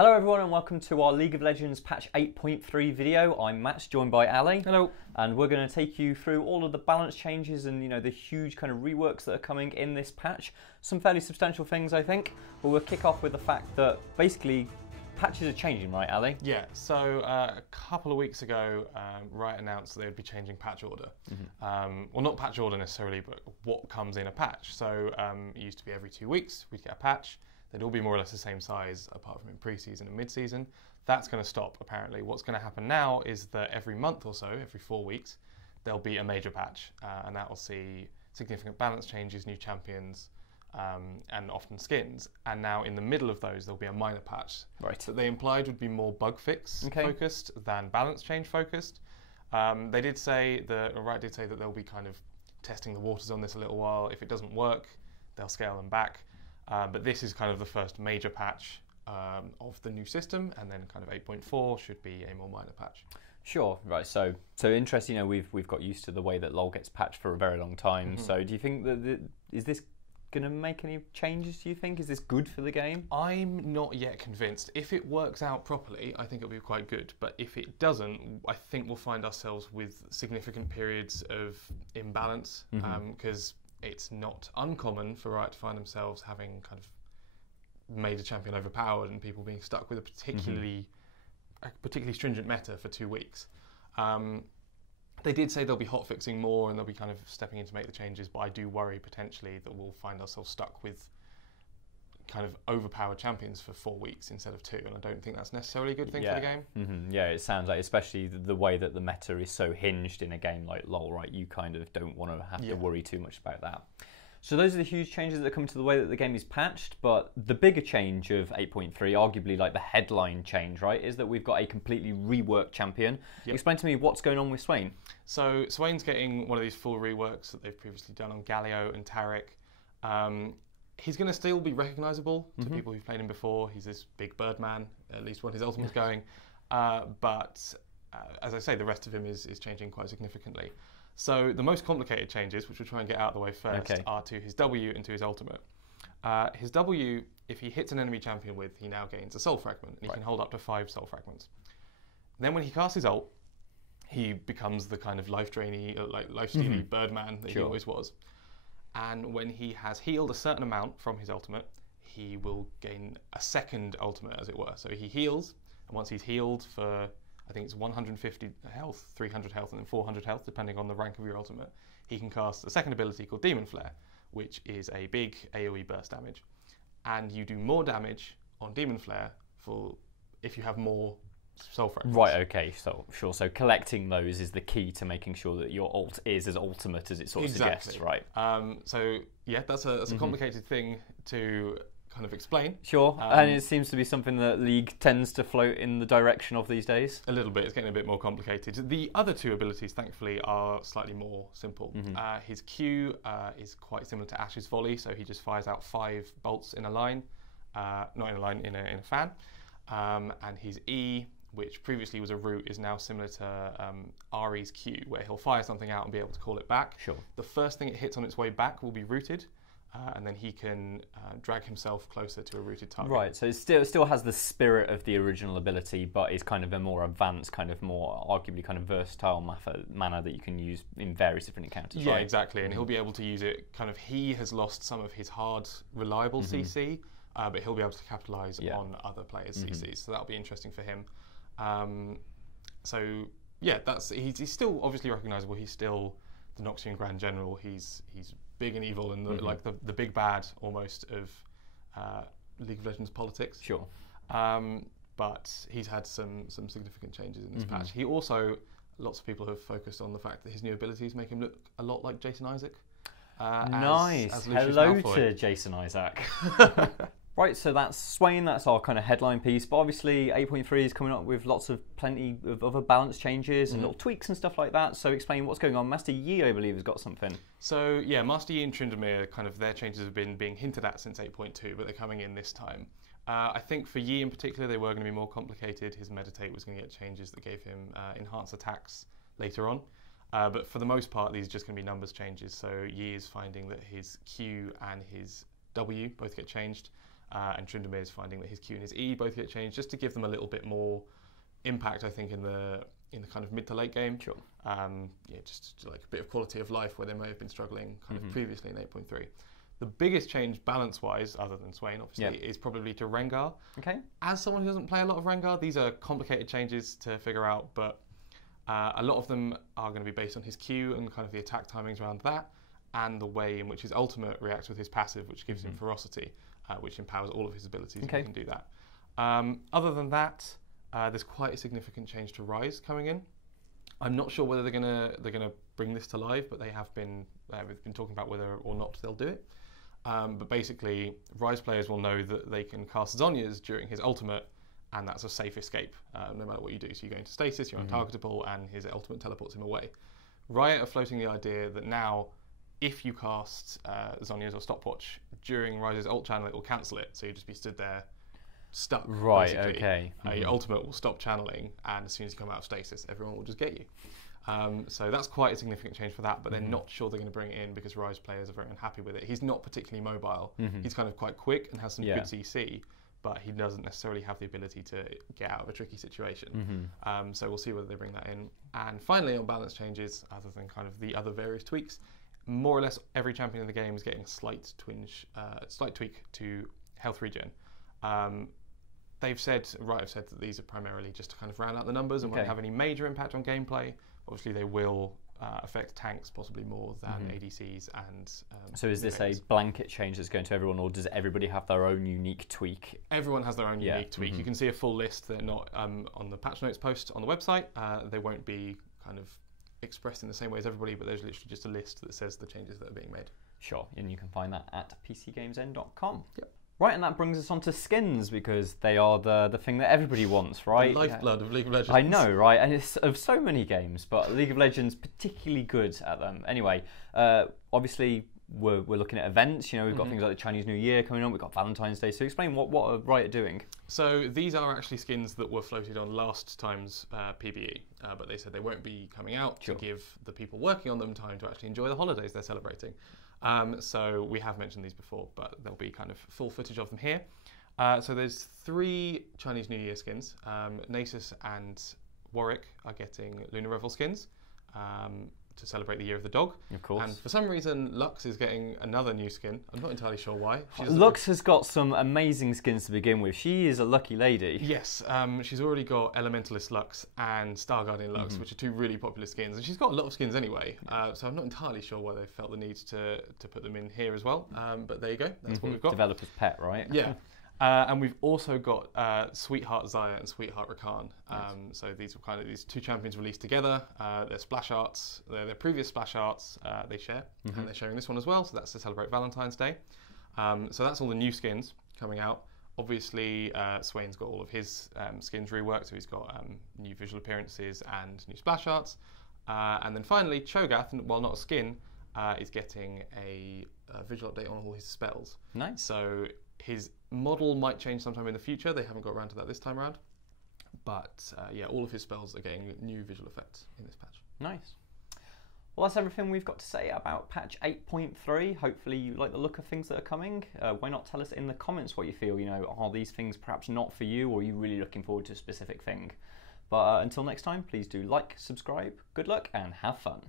Hello everyone and welcome to our League of Legends patch 8.3 video. I'm Matt, joined by Ali. Hello. And we're going to take you through all of the balance changes and the huge kind of reworks that are coming in this patch. Some fairly substantial things, I think. But we'll kick off with the fact that basically patches are changing, right, Ali? Yeah, so a couple of weeks ago, Riot announced that they would be changing patch order. Well, not patch order necessarily, but what comes in a patch. So it used to be every 2 weeks we'd get a patch. They'd all be more or less the same size, apart from in pre-season and mid-season. That's going to stop, apparently. What's going to happen now is that every month or so, every 4 weeks, there'll be a major patch, and that will see significant balance changes, new champions, and often skins. And now in the middle of those, there'll be a minor patch that they implied would be more bug fix focused than balance change focused. Riot did say that they'll be kind of testing the waters on this a little while. If it doesn't work, they'll scale them back. But this is kind of the first major patch of the new system, and then kind of 8.4 should be a more minor patch. Sure, right. So interesting. We've got used to the way that LoL gets patched for a very long time. So do you think that is this going to make any changes? Do you think is this good for the game? I'm not yet convinced. If it works out properly, I think it'll be quite good. But if it doesn't, I think we'll find ourselves with significant periods of imbalance because it's not uncommon for Riot to find themselves having kind of made a champion overpowered and people being stuck with a particularly stringent meta for 2 weeks. They did say they'll be hotfixing more and they'll be kind of stepping in to make the changes, but I do worry potentially that we'll find ourselves stuck with kind of overpowered champions for 4 weeks instead of 2, and I don't think that's necessarily a good thing for the game. Yeah, it sounds like, especially the way that the meta is so hinged in a game like LoL, right? You kind of don't want to have to worry too much about that. So those are the huge changes that are coming to the way that the game is patched, but the bigger change of 8.3, arguably like the headline change, right, is that we've got a completely reworked champion. Explain to me what's going on with Swain. So Swain's getting one of these full reworks that they've previously done on Galio and Taric. He's going to still be recognisable to people who've played him before. He's this big bird man, at least when his ultimate's going. But as I say, the rest of him is changing quite significantly. So the most complicated changes, which we'll try and get out of the way first, are to his W and to his ultimate. His W, if he hits an enemy champion with, he now gains a soul fragment, and he can hold up to 5 soul fragments. Then when he casts his ult, he becomes the kind of life-drainy, life-stealy bird man that he always was. And when he has healed a certain amount from his ultimate, he will gain a second ultimate, as it were. So he heals, and once he's healed for, I think it's 150 health, 300 health, and then 400 health, depending on the rank of your ultimate, he can cast a second ability called Demon Flare, which is a big AoE burst damage. And you do more damage on Demon Flare if you have more soul fragments. Right, okay, so sure. So collecting those is the key to making sure that your ult is as ultimate as it sort of suggests, right? So yeah, that's a complicated thing to kind of explain. Sure, and it seems to be something that League tends to float in the direction of these days. A little bit, it's getting a bit more complicated. The other 2 abilities, thankfully, are slightly more simple. His Q is quite similar to Ash's volley, so he just fires out 5 bolts in a line, not in a line, in a fan. And his E, which previously was a root, is now similar to Ari's Q, where he'll fire something out and be able to call it back. Sure. The first thing it hits on its way back will be rooted, and then he can drag himself closer to a rooted target. Right, so it still has the spirit of the original ability, but is kind of a more advanced, kind of more arguably kind of versatile manner that you can use in various different encounters. Yeah, exactly, and he'll be able to use it. Kind of, he has lost some of his hard, reliable CC, but he'll be able to capitalise on other players' CCs, so that'll be interesting for him. So yeah, he's still obviously recognisable. He's still the Noxian Grand General. He's big and evil and the big bad almost of League of Legends politics. Sure. But he's had some significant changes in this patch. He also, lots of people have focused on the fact that his new abilities make him look a lot like Jason Isaac. Nice. As Hello Malfoy. To Jason Isaac. Right, so that's Swain, that's our kind of headline piece, but obviously 8.3 is coming up with plenty of other balance changes and little tweaks and stuff like that, so explain what's going on. Master Yi, I believe, has got something. So yeah, Master Yi and Tryndamere, kind of their changes have been being hinted at since 8.2, but they're coming in this time. I think for Yi in particular, they were going to be more complicated. His Meditate was going to get changes that gave him enhanced attacks later on. But for the most part, these are just going to be numbers changes. So Yi is finding that his Q and his W both get changed. and Tryndamere is finding that his Q and his E both get changed, just to give them a little bit more impact, I think, in the kind of mid to late game. Sure. Just like a bit of quality of life where they may have been struggling kind of previously in 8.3. The biggest change balance-wise, other than Swain, obviously, is probably to Rengar. Okay. As someone who doesn't play a lot of Rengar, these are complicated changes to figure out, but a lot of them are going to be based on his Q and kind of the attack timings around that, and the way in which his ultimate reacts with his passive, which gives him ferocity, which empowers all of his abilities. Okay. And he can do that. Other than that, there's quite a significant change to Rise coming in. I'm not sure whether they're gonna bring this to live, but they have been. We've been talking about whether or not they'll do it. But basically, Rise players will know that they can cast Zhonya's during his ultimate, and that's a safe escape, no matter what you do. So you go into stasis, you're untargetable, and his ultimate teleports him away. Riot are floating the idea that now, if you cast Zhonya's or Stopwatch during Rise's ult channel, it will cancel it, so you'll just be stood there stuck. Right, basically. okay. Your ultimate will stop channeling, and as soon as you come out of stasis, everyone will just get you. So that's quite a significant change for that, but they're not sure they're going to bring it in because Rise players are very unhappy with it. He's not particularly mobile. He's kind of quite quick and has some good CC, but he doesn't necessarily have the ability to get out of a tricky situation. So we'll see whether they bring that in. And finally, on balance changes, other than kind of the other various tweaks, more or less every champion in the game is getting a slight tweak to health regen. Riot have said that these are primarily just to kind of round out the numbers and won't have any major impact on gameplay. Obviously, they will affect tanks possibly more than ADCs and... so is this a blanket change that's going to everyone, or does everybody have their own unique tweak? Everyone has their own unique tweak. You can see a full list. They're not on the patch notes post on the website. They won't be kind of expressed in the same way as everybody, but there's literally just a list that says the changes that are being made. Sure, and you can find that at PCGamesN.com. Yep. Right, and that brings us on to skins, because they are the thing that everybody wants, right? The lifeblood of League of Legends. I know, right? And it's of so many games, but League of Legends particularly good at them. Anyway, obviously we're looking at events. You know, we've got things like the Chinese New Year coming on. We've got Valentine's Day. So explain what are Riot doing? So these are actually skins that were floated on last time's PBE, but they said they won't be coming out to give the people working on them time to actually enjoy the holidays they're celebrating. So we have mentioned these before, but there'll be kind of full footage of them here. So there's 3 Chinese New Year skins. Nasus and Warwick are getting Lunar Revel skins to celebrate the Year of the Dog. Of course. And for some reason, Lux is getting another new skin. I'm not entirely sure why. Lux has got some amazing skins to begin with. She is a lucky lady. Yes, she's already got Elementalist Lux and Star Guardian Lux, which are 2 really popular skins. And she's got a lot of skins anyway, so I'm not entirely sure why they felt the need to put them in here as well. But there you go, that's what we've got. Developer's pet, right? Yeah. And we've also got Sweetheart Xayah and Sweetheart Rakan. So these were kind of these 2 champions released together. They're splash arts. They're their previous splash arts. They share, and they're sharing this one as well. So that's to celebrate Valentine's Day. So that's all the new skins coming out. Obviously, Swain's got all of his skins reworked. So he's got new visual appearances and new splash arts. And then finally, Cho'Gath, while not a skin, is getting a visual update on all his spells. Nice. So his model might change sometime in the future. They haven't got around to that this time around. But yeah, all of his spells are getting new visual effects in this patch. Nice. Well, that's everything we've got to say about patch 8.3. Hopefully you like the look of things that are coming. Why not tell us in the comments what you feel? You know, are these things perhaps not for you, or are you really looking forward to a specific thing? But until next time, please do like, subscribe, good luck, and have fun.